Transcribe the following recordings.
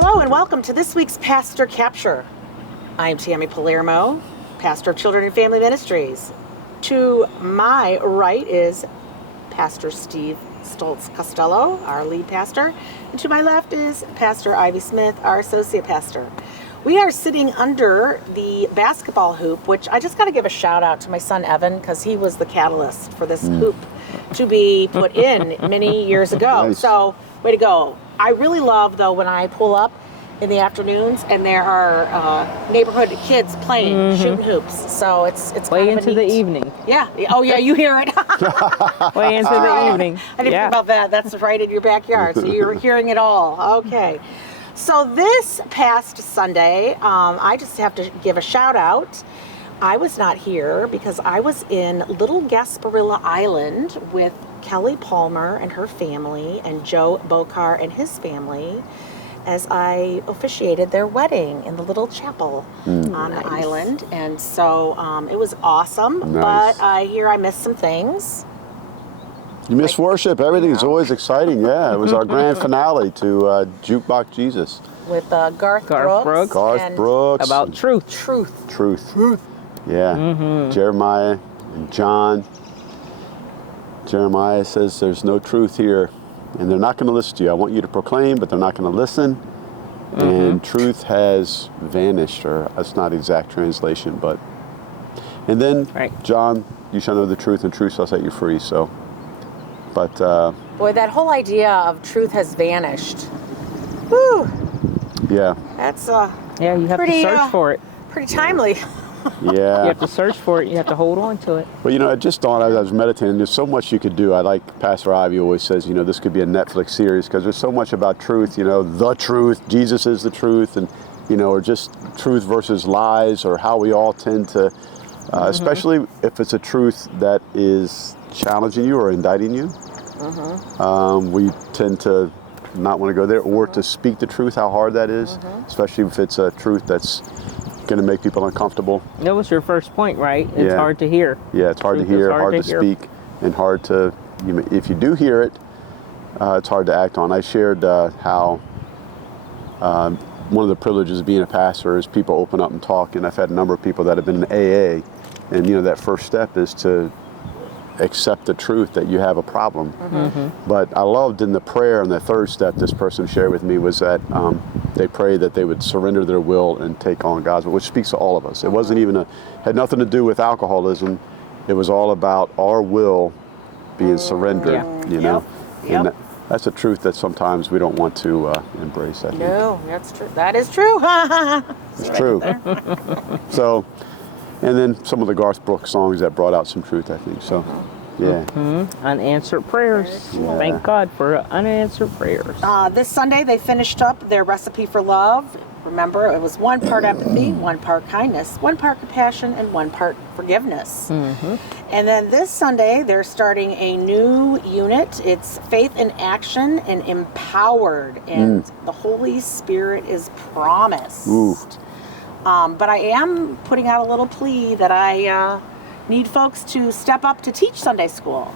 Hello and welcome to this week's Pastor Capture. I am Tammy Palermo, pastor of Children and Family Ministries. To my right is Pastor Steve Stoltz Costello, our lead pastor. And to my left is Pastor Ivy Smith, our associate pastor. We are sitting under the basketball hoop, which I just got to give a shout out to my son Evan, because he was the catalyst for this hoop to be put in many years ago. Nice. So, way to go. I really love, though, when I pull up in the afternoons and there are neighborhood kids playing, shooting hoops. So it's way kind of into the evening. Yeah. Oh, yeah, you hear it. Way into the evening. I didn't think about that. That's right in your backyard. So you're hearing it all. Okay. So this past Sunday, I just have to give a shout out. I was not here because I was in Little Gasparilla Island with Kelly Palmer and her family and Joe Bokar and his family as I officiated their wedding in the little chapel on the island. And so it was awesome, but I hear I missed some things. You miss worship. Everything's always exciting. Yeah, it was our grand finale to Jukebox Jesus. With Garth Brooks. Brooks. Garth and Brooks. About truth. Truth. Yeah. Jeremiah and John. Jeremiah says there's no truth here, and they're not going to listen to you. I want you to proclaim, but they're not going to listen. And truth has vanished, or that's not exact translation, but. And then, John, you shall know the truth, and truth shall set you free. So, but. Boy, that whole idea of truth has vanished. Whew. Yeah. That's Yeah, you have to search for it. Pretty timely. Yeah. You have to search for it. You have to hold on to it. Well, you know, I just thought as I was meditating, there's so much you could do. I like Pastor Ivy always says, you know, this could be a Netflix series because there's so much about truth, you know, the truth, Jesus is the truth, and, you know, or just truth versus lies, or how we all tend to, especially if it's a truth that is challenging you or indicting you, we tend to not want to go there, or to speak the truth, how hard that is, especially if it's a truth that's going to make people uncomfortable. That was your first point, right? It's hard to hear. Yeah, it's hard to hear, hard to speak, and hard to, if you do hear it, it's hard to act on. I shared how one of the privileges of being a pastor is people open up and talk, and I've had a number of people that have been in AA, and you know, that first step is to accept the truth that you have a problem. But I loved in the prayer, and the third step this person shared with me was that they prayed that they would surrender their will and take on God's will, which speaks to all of us. It wasn't even had nothing to do with alcoholism. It was all about our will being surrendered, you know. And that's a truth that sometimes we don't want to embrace. I think. No, that's true. That is true. It's true. So, and then some of the Garth Brooks songs that brought out some truth, I think. So, yeah. Unanswered prayers. Yeah. Thank God for unanswered prayers. This Sunday they finished up their recipe for love. Remember, it was 1 part empathy, 1 part kindness, 1 part compassion, and 1 part forgiveness. And then this Sunday they're starting a new unit. It's Faith in Action and Empowered, and the Holy Spirit is promised. But I am putting out a little plea that I need folks to step up to teach Sunday school.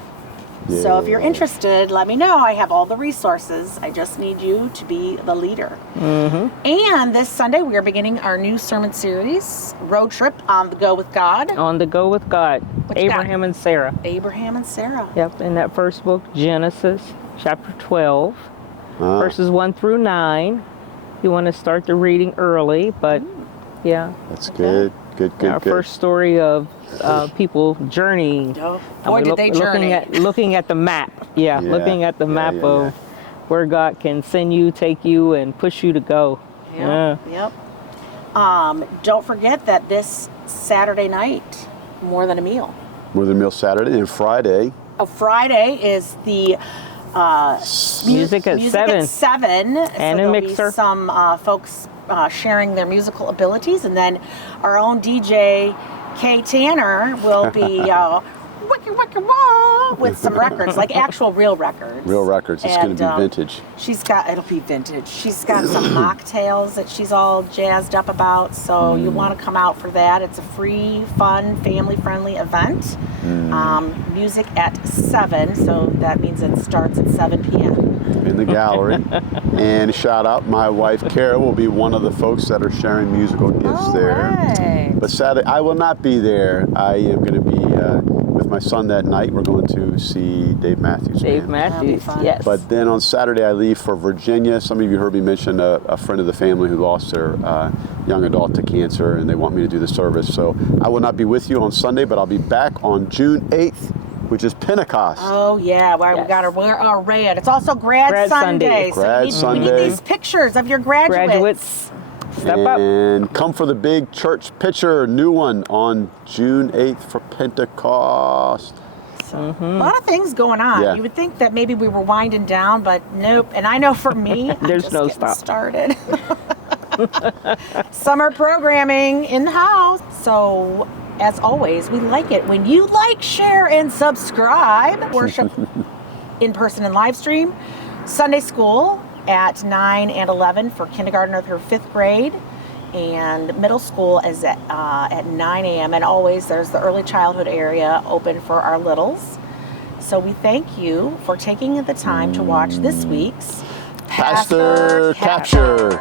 So if you're interested, let me know. I have all the resources. I just need you to be the leader. And this Sunday we are beginning our new sermon series, Road Trip on the Go with God. On the Go with God. Abraham and Sarah. Abraham and Sarah. Yep, in that first book, Genesis, chapter 12, verses 1 through 9. You want to start the reading early, but yeah. That's good. Good. Our first story of people journeying. Boy, did they journey. Looking at the map. Looking at the map of where God can send you, take you, and push you to go. Yep. Don't forget that this Saturday night, More Than a Meal. More Than a Meal Saturday, and Friday. Friday is the music at 7. And so a mixer. Be some folks sharing their musical abilities, and then our own DJ Kay Tanner will be wicka, wicka, wah, with some records, like actual real records. Real records. It's going to be vintage. It'll be vintage. She's got some mocktails that she's all jazzed up about, so you want to come out for that. It's a free, fun, family-friendly event. Music at 7, so that means it starts at 7 p.m. in the gallery. And shout out, my wife Kara will be one of the folks that are sharing musical gifts there. Right. But sadly, I will not be there. I am going to be with my son that night. We're going to see Dave Matthews Dave Band. Matthews, fun. yes. But then on Saturday, I leave for Virginia. Some of you heard me mention a friend of the family who lost their young adult to cancer, and they want me to do the service. So I will not be with you on Sunday, but I'll be back on June 8th, which is Pentecost. Oh, yeah. Well, Yes. we got to wear our red. It's also Grad Sunday. So Grad we Sunday. need these pictures of your graduates. Step up. And come for the big church picture, new one, on June 8th for Pentecost. So, a lot of things going on. Yeah. You would think that maybe we were winding down, but nope. And I know for me, I'm There's just no getting stop. started. Summer programming in the house. So, as always, we like it when you like, share, and subscribe. Worship in person and live stream. Sunday school at 9 and 11 for kindergarten through 5th grade. And middle school is at 9 a.m. And always there's the early childhood area open for our littles. So we thank you for taking the time to watch this week's Pastor Capture.